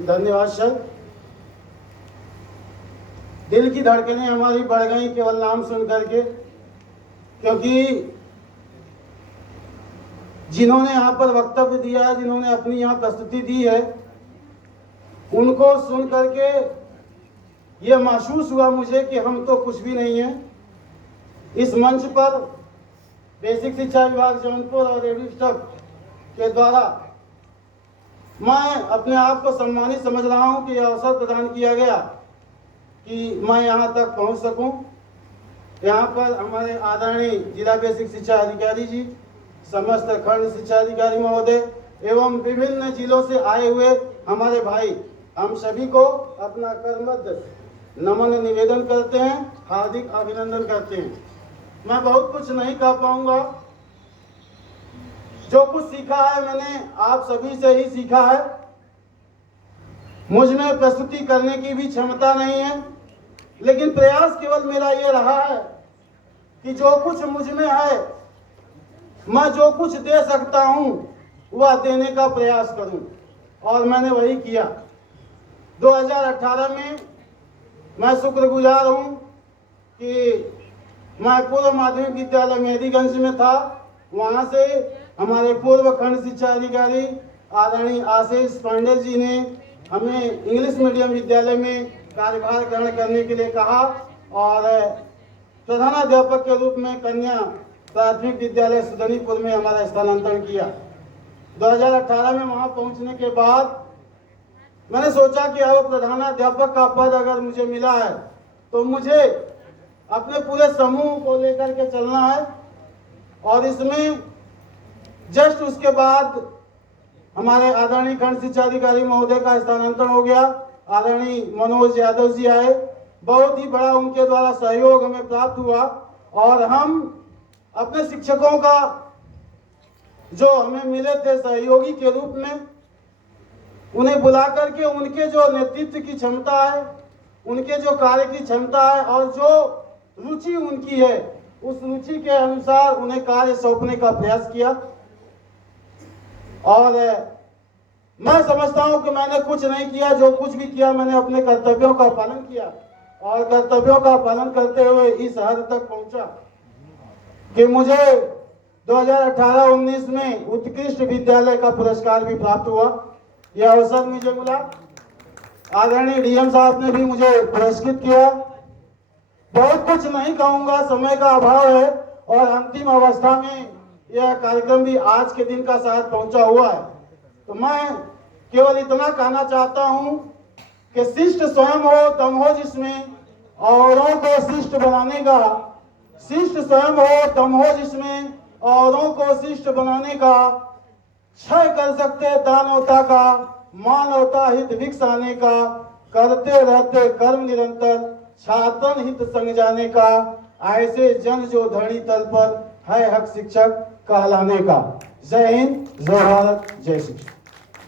धन्यवाद सर। दिल की धड़कनें हमारी बढ़ गई केवल नाम सुन करके, क्योंकि जिन्होंने यहाँ पर वक्तव्य दिया है, जिन्होंने अपनी यहाँ प्रस्तुति दी है, उनको सुन करके ये महसूस हुआ मुझे कि हम तो कुछ भी नहीं हैं। इस मंच पर बेसिक शिक्षा विभाग जौनपुर और रेडियो स्टाफ के द्वारा मैं अपने आप को सम्मानित समझ रहा हूं कि यह अवसर प्रदान किया गया कि मैं यहां तक पहुंच सकूं। यहां पर हमारे आदरणीय जिला बेसिक शिक्षा अधिकारी जी, समस्त खंड शिक्षा अधिकारी महोदय एवं विभिन्न जिलों से आए हुए हमारे भाई, हम सभी को अपना करमद नमन निवेदन करते हैं, हार्दिक अभिनंदन करते हैं। मैं बहुत कुछ नहीं कह पाऊंगा। जो कुछ सीखा है मैंने आप सभी से ही सीखा है। मुझ में प्रस्तुति करने की भी क्षमता नहीं है, लेकिन प्रयास केवल मेरा ये रहा है कि जो कुछ मुझ में है, मैं जो कुछ दे सकता हूं वह देने का प्रयास करूं, और मैंने वही किया। 2018 में मैं शुक्रगुजार हूं कि मैं पूर्व माध्यमिक विद्यालय मेहदीगंज में था। वहां से हमारे पूर्व खंड शिक्षा अधिकारी आदरणीय आशीष पांडे जी ने हमें इंग्लिश मीडियम विद्यालय में कार्यभार ग्रहण करने के लिए कहा और प्रधानाध्यापक के रूप में कन्या प्राथमिक विद्यालय सुदनीपुर में हमारा स्थानांतरण किया। 2018 में वहां पहुंचने के बाद मैंने सोचा कि अब प्रधानाध्यापक का पद अगर मुझे मिला है तो मुझे अपने पूरे समूह को लेकर के चलना है। और इसमें जस्ट उसके बाद हमारे आदरणीय खंड शिक्षा अधिकारी महोदय का स्थानांतरण हो गया। आदरणीय मनोज यादव जी आए, बहुत ही बड़ा उनके द्वारा सहयोग हमें प्राप्त हुआ और हम अपने शिक्षकों का जो हमें मिले थे सहयोगी के रूप में, उन्हें बुला करके उनके जो नेतृत्व की क्षमता है, उनके जो कार्य की क्षमता है और जो रुचि उनकी है, उस रुचि के अनुसार उन्हें कार्य सौंपने का प्रयास किया। और मैं समझता हूं कि मैंने कुछ नहीं किया, जो कुछ भी किया मैंने अपने कर्तव्यों का पालन किया और कर्तव्यों का पालन करते हुए इस हद तक पहुंचा कि मुझे 2018-19 में उत्कृष्ट विद्यालय का पुरस्कार भी प्राप्त हुआ। यह अवसर मुझे मिला। आदरणीय डीएम साहब ने भी मुझे पुरस्कृत किया। बहुत कुछ नहीं कहूंगा, समय का अभाव है और अंतिम अवस्था में यह कार्यक्रम भी आज के दिन का शायद पहुंचा हुआ है। तो मैं केवल इतना कहना चाहता हूं कि शिष्ट स्वयं हो तम हो जिसमें औरों को शिष्ट बनाने का, शिष्ट स्वयं हो तम हो जिसमें औरों को शिष्ट बनाने का, क्षय कर सकते दानवता का, मानवता हित विकस आने का, करते रहते कर्म निरंतर छात्रन हित संग जाने का, ऐसे जन जो धरणी तल पर है हक शिक्षक कहलाने का। जय हिंद, जय भारत, जय शिक्षक।